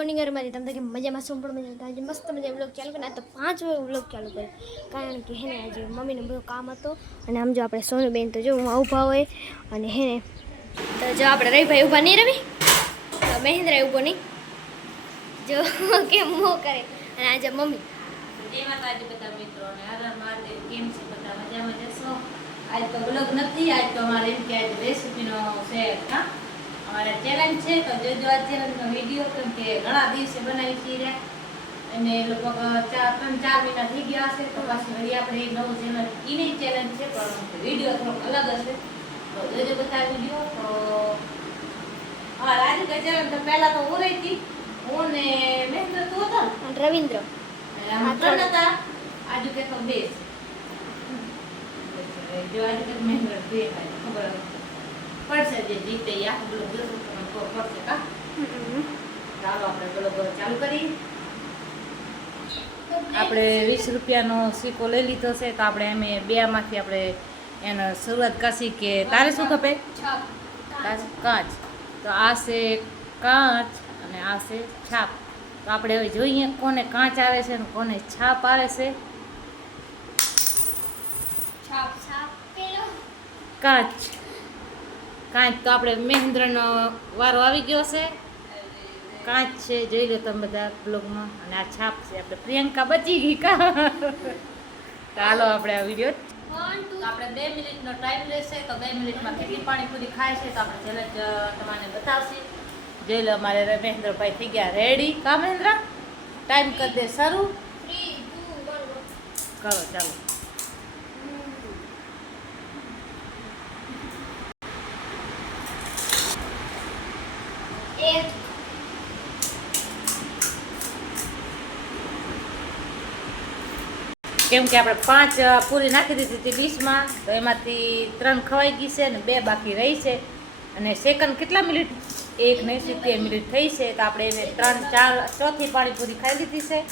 Morning મારી તમને મજામાં શું પણ મજા આજે મસ્ત મજા બ્લોગ ચાલુ કરે આ તો પાંચ વાગે બ્લોગ ચાલુ કરે કારણ કે હે ને, આજે મમ્મીને બધું કામ હતો. અને આમ જો આપણે સોનુબેન તો જો હું ઊભા હોય. અને હે ને, તો જો આપણે રવિભાઈ ઊભા નહીં રવિ તો મહેન્દ્ર ઊભો નહીં. જો કેમ મો કરે. અને આજે મમ્મી. આજ તો બ્લોગ નથી, આજ તો અમારે એમ કે રેસીપીનો શેર હા? અમારે ચેલેન્જ છે તો જોજો આ ચેલેન્જનો વીડિયો કેમ કે ઘણા દિવસે બનાવી છીએ અને લગભગ ચાર ત્રણ ચાર મહિના થઈ ગયા હશે તો પાછી વળી આપણે નવું ચેનલ એની ચેલેન્જ છે પણ વીડિયો થોડોક અલગ હશે. તો જોજો બધા વીડિયો તો હા રાધિકા ચેલેન્જ તો પહેલા તો હું રહી હતી. હું ને મહેન્દ્ર તું હતા? રવિન્દ્ર. ત્રણ હતા. આજુ કે બે જો આજુ મહેન્દ્ર બે ખબર પડશે જે જીતે ઈ આખું બ્લોગ જોશું તો પડશે કા? ચાલો આપણે બ્લોગ ચાલુ કરી આપણે વીસ રૂપિયાનો સિક્કો લઈ લીધો છે તો આપણે એમ બેમાંથી આપણે એનો શરૂઆત કરશી કે તારે શું ખપે? કાચ. તો આ છે કાચ અને આ છે છાપ. તો આપણે હવે જોઈએ કોને કાચ આવે છે અને કોને છાપ આવે છે. છાપ છાપ પેલો. કાચ. કાચ તો આપણે મહેન્દ્રનો વારો આવી ગયો છે. કાંચ છે જોઈ લો તમે બધા બ્લોગમાં અને આ છાપ છે આપણે પ્રિયંકા બચી ગઈ કા? ચાલો આપણે આ વીડિયો આપણે બે મિનિટનો ટાઈમ લેશે તો બે મિનિટમાં કેટલી પાણીપુરી ખાય છે તો આપણે ચેલેન્જ તમને બતાવશે. જોઈ લો અમારે મહેન્દ્રભાઈ થઈ ગયા રેડી કા મહેન્દ્ર? ટાઈમ કરી દે વન કરો ચાલો. એક કેમ કે આપણે પાંચ પૂરી નાખી દીધી હતી ડીશમાં તો એમાંથી ત્રણ ખવાઈ ગઈ છે અને બે બાકી રહી છે. અને સેકન્ડ કેટલા મિનિટ? એક ને સિત્તેર મિનિટ થઈ છે તો આપણે એને ત્રણ ચાર ચોથી પાણીપુરી ખાઈ લીધી છે.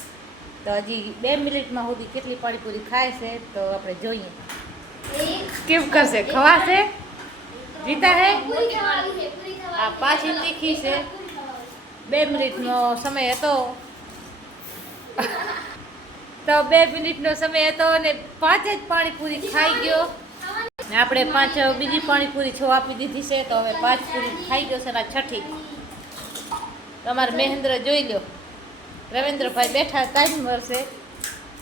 તો હજી બે મિનિટમાં સુધી કેટલી પાણીપુરી ખાય છે તો આપણે જોઈએ. કેમ કરશે? ખવાશે? જીતા હે? આ પાછી તીખી છે. બે મિનિટનો સમય હતો. તો બે મિનિટનો સમય હતો અને પાંચ જ પાણીપુરી ખાઈ ગયો. ને આપણે પાંચ બીજી પાણીપુરી છો આપી દીધી છે તો હવે પાંચ પૂરી ખાઈ ગયો છે ને છઠ્ઠી. તમારે મહેન્દ્ર જોઈ લો રવિન્દ્રભાઈ બેઠા ટાઈમ મળશે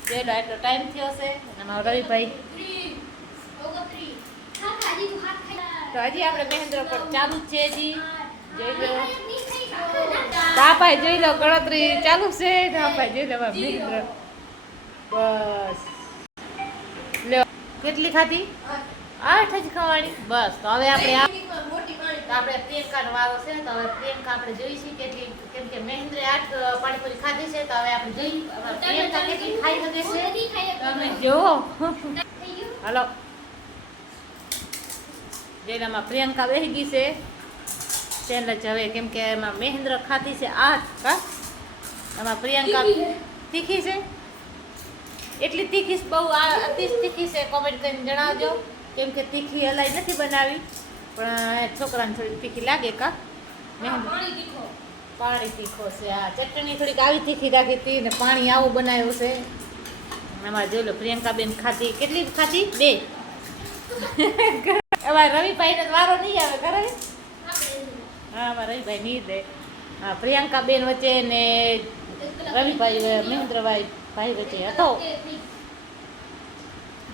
જોઈ એટલો ટાઈમ થયો છે. અને મારો રવિભાઈ. તું હજી આપણે મહેન્દ્ર પર ચાલુ છે હજી. જોઈ લો. તાપાઈ જોઈ લો, ગણતરી ચાલુ છે. તાપાઈ જોઈ લો મહેન્દ્ર. બસ. લે. કેટલી ખાધી? આઠ જ ખાવાની. બસ, તો હવે આપણે આ આપણે પ્રિયંકાનો વારો છે, તો હવે પ્રિયંકા આપણે જોઈશું કેટલી કેમ કે મહેન્દ્રે આઠ પાણીપુરી ખાધી છે, તો હવે આપણે જોઈ પ્રિયંકા કેટલી ખાઈ શકે છે? તમે જુઓ. હલો. જેનામાં પ્રિયંકા બેસી ગઈ છે ચેલેન્જ હવે કેમ કે એમાં મહેન્દ્ર ખાતી છે આ કા એમાં પ્રિયંકા તીખી છે? એટલી તીખી બહુ આ અતિ તીખી છે કોમેન્ટ કરીને જણાવજો. કેમ કે તીખી હલાઈ નથી બનાવી પણ છોકરાને થોડી તીખી લાગે કા? મહેન્દ્ર. પાણી તીખો. છે આ ચટણી થોડીક આવી તીખી રાખી હતી ને પાણી આવું બનાવ્યું છે. એમાં જોઈ લો પ્રિયંકાબેન ખાતી કેટલી ખાતી બે. એમાં રવિભાઈને તો વારો નહીં આવે કરે હા અમારા રવિભાઈ નહીં દે. હા પ્રિયંકાબેન વચ્ચે ને રવિભાઈ મહેન્દ્રભાઈ ભાઈ વચ્ચે હતો.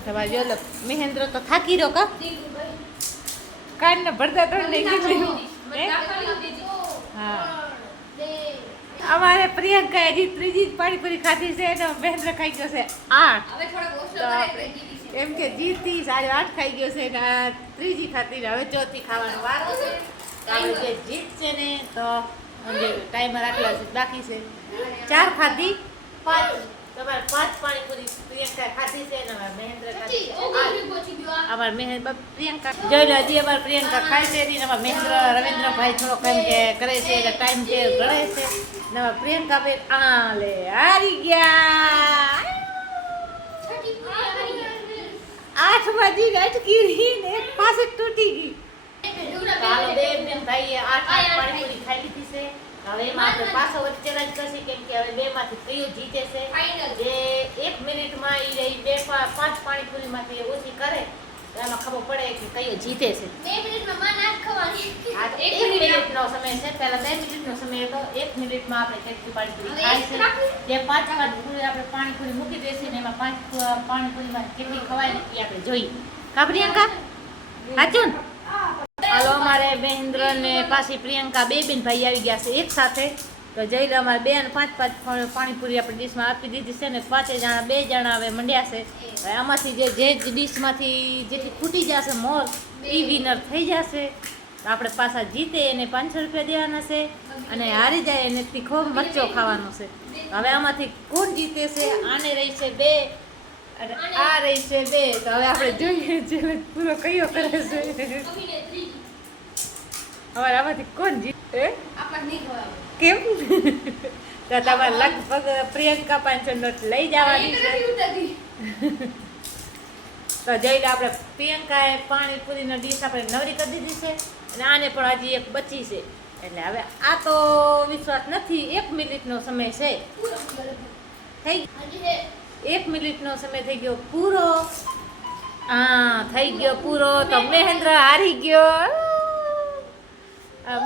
તમારે જો મહેન્દ્ર તો થાકી રહ્યો કા? કાઢને ભરતા ત્રણ ને કેટલી હા? અમારે પ્રિયંકા હજી ત્રીજી જ પાણીપુરી ખાધી છે અને મહેન્દ્ર ખાઈ ગયો છે આઠ. તો એમ કે જીતી સાડે આઠ ખાઈ ગયો છે ને આ ત્રીજી ખાતી હવે ચોથી ખાવાનો વારો છે. કારણ કે જીત છે ને તો ટાઈમર આટલા છે બાકી છે. ચાર ખાધી. પાંચ. તમારે પાંચ પાણીપુરી પ્રિયંકા ખાધી છે ને અમારે મહેન્દ્ર ખાધી મહેન્દ્ર પ્રિયંકા. જોઈ લો હજી અમારે પ્રિયંકા ખાય છે ને અમાર મહેન્દ્ર રવિન્દ્રભાઈ થોડોક એમ કે કરે છે એટલે ટાઈમ છે ગળે છે. ને અમાર પ્રિયંકા બેન આ લે હારી ગયા. આઠ વાજી અટકી રહી ને એક પાસે તૂટી ગઈ. હાલો બે બેન ભાઈએ આઠ આઠ પાણીપુરી ખાઈ લીધી છે. હવે એમાં આપણે પાછો વચ્ચે ડિસાઈડ કરશે કેમ કે હવે બે માંથી કયો જીતે છે. જે એક મિનિટમાં એ બે પા- પાંચ પાણીપુરીમાંથી ઓછી કરે તો એમાં ખબર પડે કે કયો જીતે છે. બે મિનિટમાં માં નાખ ખવાની આ તો એક મિનિટનો સમય છે. પહેલા બે મિનિટનો સમય હતો. એક મિનિટમાં આપણે કેટલી પાણીપુરી એક છે? જે પાંચ પાણીપુરી આપણે પાણીપુરી મૂકી દેશે ને એમાં પાંચ પાણીપુરીમાં કેટલી ખવાય ને એ આપણે જોઈએ. કા પ્રિયંકા? ને હાલો અમારે મહેન્દ્ર ને પાછી પ્રિયંકા બે બેન ભાઈ આવી ગયા છે એક સાથે. તો જઈ અમારે બે અને પાંચ પાંચ પાણીપુરી આપણે ડીશમાં આપી દીધી છે ને પાંચે જણા બે જણા હવે મંડ્યા છે. આમાંથી જે જે ડીશમાંથી જેથી ખૂટી જશે મોર એ વિનર થઈ જશે. આપણે પાછા જીતે એને પાંચસો રૂપિયા દેવાના છે અને હારી જાય એને તીખો મરચો ખાવાનો છે. હવે આમાંથી કોણ જીતે છે? આને રહી છે બે. અને આ રહી છે બે. તો હવે આપણે જોઈએ જે પૂરો કયો કરે છે. હવે આમાંથી કોણ જીતે? કેમ? તો તમારે લગભગ પ્રિયંકા પાંચસો નોટ લઈ જવાની છે. તો જઈને આપણે પ્રિયંકાએ પાણીપુરીનો ડીશ આપણે નવરી કરી દીધી છે અને આને પણ હજી એક બચી છે. એટલે હવે આ તો વિશ્વાસ નથી, એક મિનિટનો સમય છે. થઈ એક મિનિટનો સમય થઈ ગયો પૂરો. હા, થઈ ગયો પૂરો. તો મહેન્દ્ર હારી ગયો.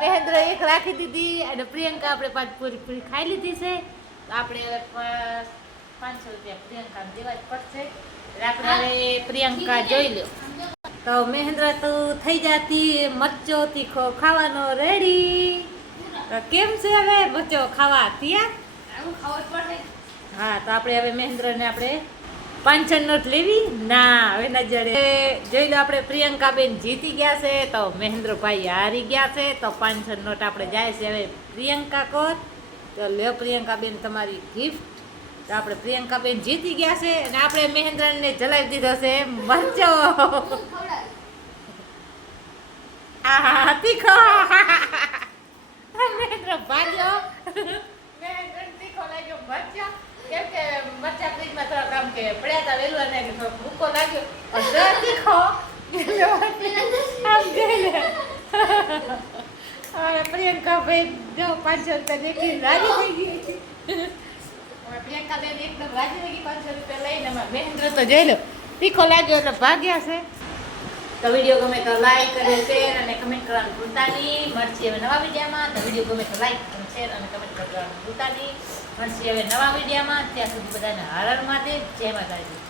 મહેન્દ્ર એક રાખી દીધી અને પ્રિયંકા આપણે પાંચ પૂરી પૂરી ખાઈ લીધી છે. આપણે પાંચસો રૂપિયા પ્રિયંકાને દેવા જ પડશે. આપણે પ્રિયંકા જોઈ લ્યો. તો મહેન્દ્ર તું થઈ જાતી મરચો તીખો ખાવાનો રેડી તો કેમ છે હવે મરચો ખાવા ત્યાં હા તો આપણે હવે મહેન્દ્રને આપણે પાંચસો નોટ લેવી? ના હવે ના જડે જોઈ લો આપણે પ્રિયંકાબેન જીતી ગયા છે તો મહેન્દ્રભાઈ હારી ગયા છે તો પાંચસો નોટ આપણે જાય છે. હવે પ્રિયંકા કોત તો લ્યો પ્રિયંકાબેન તમારી ગિફ્ટ તો આપણે પ્રિયંકાબેન જીતી ગયા છે અને આપણે મહેન્દ્રને જલાવી દીધો છે. મરચો તીખો. મહેન્દ્ર ભાગ્યો. તીખો લાગ્યો મરચા કેમ કામ કે પડ્યા હતા વેલું અને ભૂકો લાગ્યો. તીખો. પ્રિયંકા ભાઈ જો પાંચસો રૂપિયા દેખી થઈ ગઈ. હવે પ્રિયંકા બેન એકદમ રાજી થઈ પાંચસો રૂપિયા લઈને અમારા મહેન્દ્ર તો જોઈ લો તીખો લાગ્યો એટલે ભાગ્યા છે. તો વીડિયો ગમે તો લાઈક અને શેર અને કમેન્ટ કરવાનું ભૂલતા મળશે હવે નવા વિડીયામાં. તો વીડિયો ગમે તો લાઈક શેર અને કમેન્ટ કરવાનું ભૂલતા હવે નવા વિડીયોમાં. ત્યાં સુધી બધાને હર માટે જય માતાજી.